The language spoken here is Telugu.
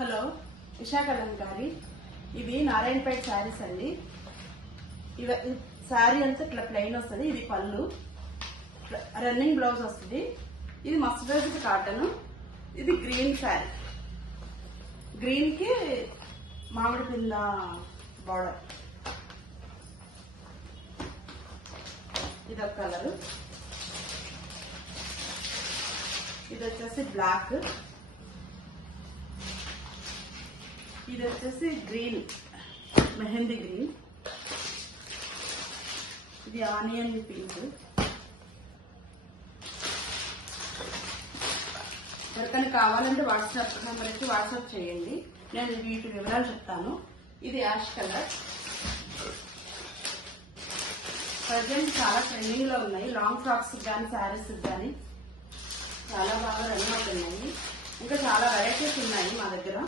హలో ఉషా కలంకారి. ఇవి నారాయణపేట శారీస్ అండి. శారీ అంతా ఇట్లా ప్లెయిన్ వస్తుంది. ఇది పళ్ళు, రన్నింగ్ బ్లౌజ్ వస్తుంది. ఇది మస్టర్డ్ కాటన్. ఇది గ్రీన్ శారీ, గ్రీన్ కి మామిడి పిల్ల బార్డర్. ఇది ఒక కలర్. ఇది వచ్చేసి బ్లాక్. ఇది వచ్చేసి గ్రీన్, మెహందీ గ్రీన్. ఇది ఆనియన్ పింక్. ఎవరికైనా కావాలంటే వాట్సాప్ నెంబర్కి వాట్సాప్ చేయండి, నేను వీటి వివరాలు చెప్తాను. ఇది యాష్ కలర్. ప్రజెంట్ చాలా ట్రెండింగ్ లో ఉన్నాయి. లాంగ్ ఫ్రాక్స్ కానీ శారీస్ కానీ చాలా బాగా రన్ అవుతున్నాయి. ఇంకా చాలా వెరైటీస్ ఉన్నాయి మా దగ్గర.